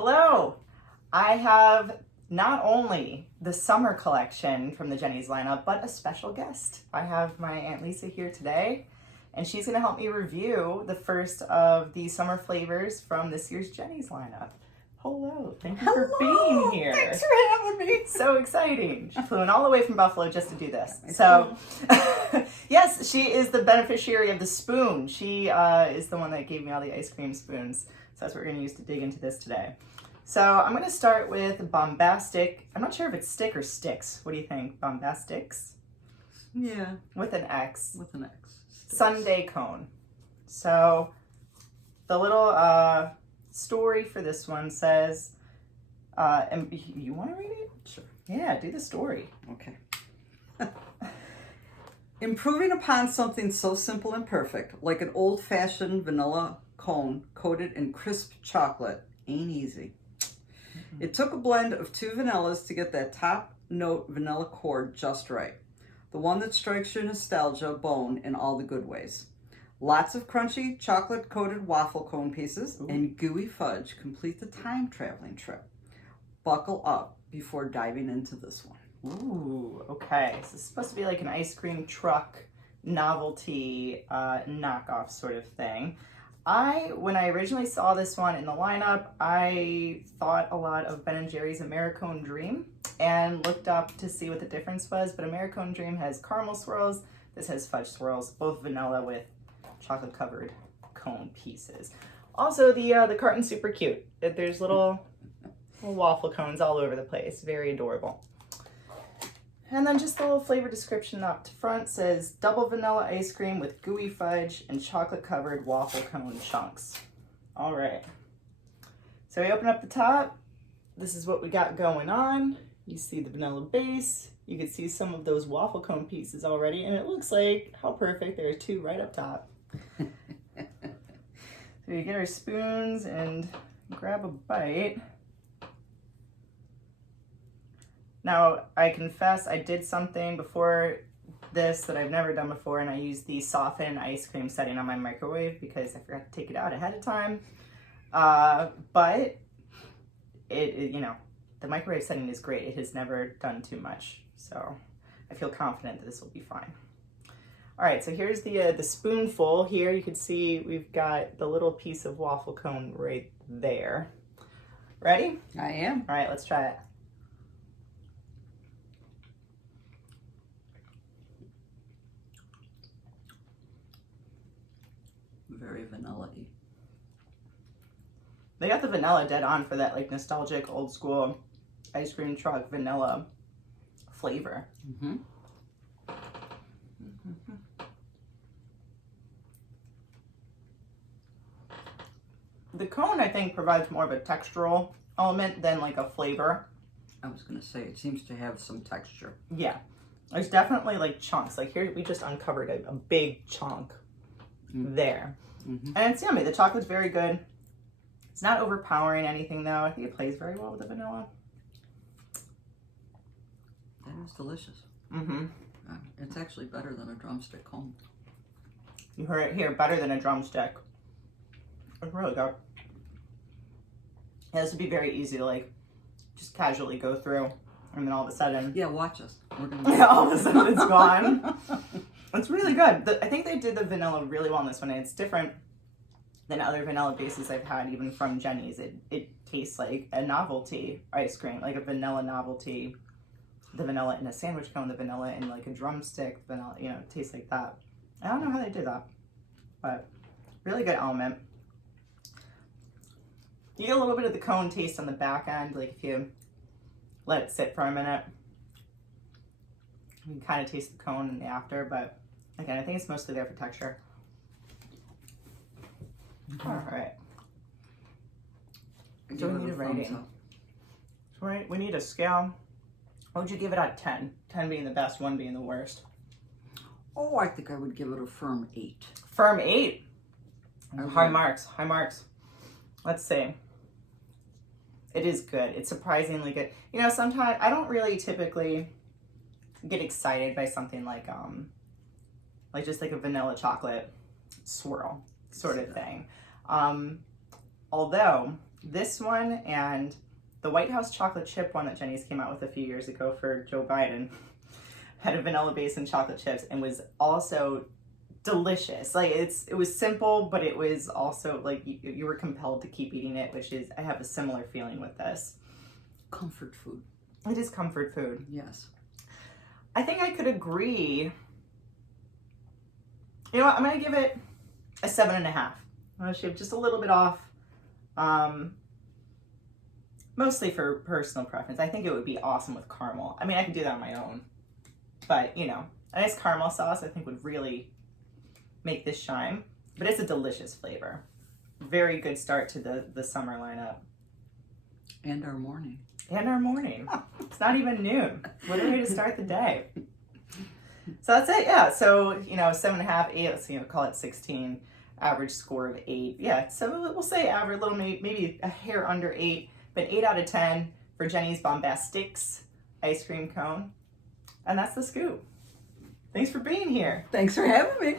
Hello! I have not only the summer collection from the Jeni's lineup, but a special guest. I have my Aunt Lisa here today, and she's going to help me review the first of the summer flavors from this year's Jeni's lineup. Hello, thank you for being here. Thanks for having me. So exciting. She flew in all the way from Buffalo just to do this. So, yes, she is the beneficiary of the spoon. She is the one that gave me all the ice cream spoons. So that's what we're going to use to dig into this today. So I'm going to start with Bombastix. I'm not sure if it's stick or sticks. What do you think? Bombastix? Yeah. With an X. With an X. Sundae Cone. So the little story for this one says, and you want to read it? Sure. Yeah, do the story. Okay. Improving upon something so simple and perfect, like an old-fashioned vanilla cone coated in crisp chocolate, ain't easy. Mm-hmm. It took a blend of two vanillas to get that top note vanilla chord just right. The one that strikes your nostalgia bone in all the good ways. Lots of crunchy chocolate-coated waffle cone pieces and gooey fudge complete the time-traveling trip. Buckle up before diving into this one. Ooh, okay. So this is supposed to be like an ice cream truck novelty knockoff sort of thing. When I originally saw this one in the lineup, I thought a lot of Ben & Jerry's Americone Dream and looked up to see what the difference was, but Americone Dream has caramel swirls. This has fudge swirls, both vanilla with chocolate covered cone pieces. Also, the carton's super cute. There's little waffle cones all over the place. Very adorable. And then just the little flavor description up front says double vanilla ice cream with gooey fudge and chocolate covered waffle cone chunks. All right. So we open up the top. This is what we got going on. You see the vanilla base. You can see some of those waffle cone pieces already, and it looks like how perfect. There are two right up top. So we get our spoons and grab a bite. Now, I confess I did something before this that I've never done before, and I used the soften ice cream setting on my microwave because I forgot to take it out ahead of time. But the microwave setting is great. It has never done too much, so I feel confident that this will be fine. All right, so here's the spoonful. Here you can see we've got the little piece of waffle cone right there. Ready? I am. All right, let's try it. Very vanilla-y. They got the vanilla dead on for that like nostalgic old school ice cream truck vanilla flavor. Mm-hmm. Mm-hmm. The cone, I think, provides more of a textural element than like a flavor. I was going to say, it seems to have some texture. Yeah. There's definitely like chunks. Like here, we just uncovered a big chunk there. Mm-hmm. And it's yummy. The chocolate's very good. It's not overpowering anything though. I think it plays very well with the vanilla. That is delicious. Mm-hmm. It's actually better than a drumstick cone. You heard it here, better than a drumstick. It's really good. Yeah, this would be very easy to like just casually go through, and then all of a sudden, yeah, watch us. All of a sudden it's gone. It's really good. I think they did the vanilla really well in this one. And it's different than other vanilla bases I've had, even from Jeni's. It tastes like a novelty ice cream, like a vanilla novelty. The vanilla in a sandwich cone, the vanilla in like a drumstick, vanilla, it tastes like that. I don't know how they did that, but really good element. You get a little bit of the cone taste on the back end, like if you let it sit for a minute. You can kind of taste the cone in the after, but again, I think it's mostly there for texture. Mm-hmm. All right. So we need a rating. Right, we need a scale. What would you give it out of 10? 10 being the best, 1 being the worst. Oh, I think I would give it a firm 8. Firm 8? High marks, high marks. Let's see. It is good. It's surprisingly good. Sometimes I don't really typically get excited by something like just like a vanilla chocolate swirl sort of thing. Although this one and the White House chocolate chip one that Jeni's came out with a few years ago for Joe Biden had a vanilla base and chocolate chips and was also delicious. Like it was simple, but it was also like you were compelled to keep eating it, which is, I have a similar feeling with this. Comfort food. It is comfort food. Yes. I think I could agree. You know what? I'm going to give it a 7.5. I'm going to shave just a little bit off. Mostly for personal preference. I think it would be awesome with caramel. I mean, I could do that on my own. But, you know, a nice caramel sauce I think would really make this shine. But it's a delicious flavor. Very good start to the summer lineup. And our morning. And our morning. It's not even noon. What a way to start the day. So that's it, yeah. So, you know, 7.5, 8, let's call it 16. Average score of 8. Yeah, so we'll say average, little maybe a hair under 8, but 8 out of 10 for Jeni's Bombastix ice cream cone. And that's the scoop. Thanks for being here. Thanks for having me.